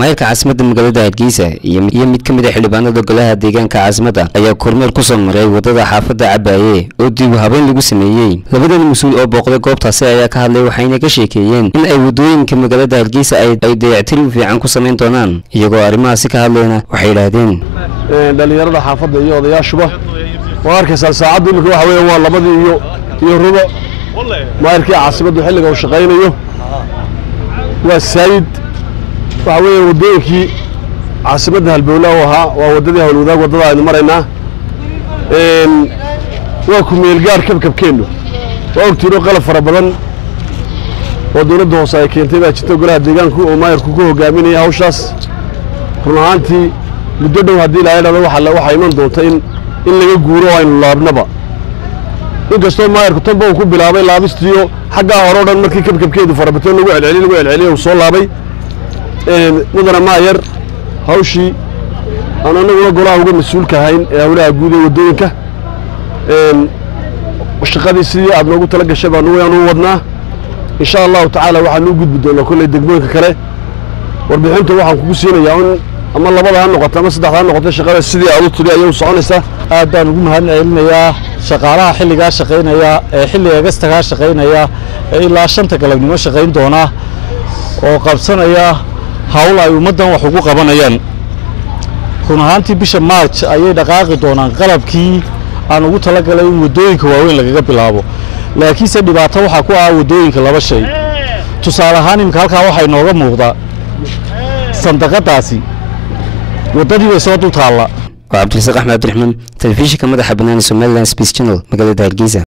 maayirka caasimadda magaalada Hargeysa iyo mid ka mid ah xildhibaanada golaha deegaanka caasimadda ayaa kormeer ku soo maray wadada xaafadda Cabaaye oo dib u habeyn lagu sameeyay. Labadan mas'uul oo booqday goobtaasi ayaa ka hadlay waxayna ka sheekeeyeen in ay wadooyinka magaalada Hargeysa ay dayactir fiican ku sameyn doonaan. Iyagoo arrimahaasi ka hadlayna waxay yiraahdeen dhalinyarada xaafadda iyo odayaashuba waa arkaysaa saacadu imika waxa weeye waa labadii iyo rubo maayirka caasimadda xilliga uu shaqeynayo waa Saayid waxa weeye wadooyinkii caasimadda halbowlaha ahaa waa wadadii hawlwadaag wadada aynu maraynaa waa ku meel gaar kabkeenu waa ogtiino qalab fara badan oo dawladda hoose ay keentay baa jirta golaha deegaanku oo maayirku ku hogaaminaya hawshaas run ahaantii muddo dhow haddii la yidhaahdo waxa iman doonta in laga guuro aynu laabnaba inkastoo maayirku tanba uu ku bilaabay laabistiyo xaggaa hore oo dhan markii kabkeedu farabato lagu celceliyo uu soo laabay mudana maayir hawshii aan anaguna golaha uga mas'uulka ahayn ee hawlaha guud ee wadooyinka shaqadii sidii aad noogu tala gashay baan u wadnaa insha Allah taala waxaan u gudbi doonaa kulay degmooyinka kale warbixinta waxaan kugu siinayaa ama labada ha noqoto ama saddex ha noqoto shaqada sidii aad u tiri ayuu soconaysaa. aad baan ugu mahadcelinayaa shaqaalaha xilliga shaqeynaya ee xilliga gastaga shaqeynaya ee ilaa 5 galabnimo shaqeyn doona oo qabsanaya hawl ay ummadan wax ugu qabanayaan. run ahaantii bisha March ayay dhaqaaqi doonaan qalabkii aan ugu talagalay in wadooyinka waaweyn lagaga bilaabo, laakiin se dhibaato waxa ku ah wadooyinka laba shay. tusaale ahaan imka halka waxa inooga muuqda sandaqadaasi wadadii way soo dul taala. Abdulsaaq Axmed Abdiraxmaan, telefishinka madaxa bannaan Somaliland Space Channel magaalada Hargeysa.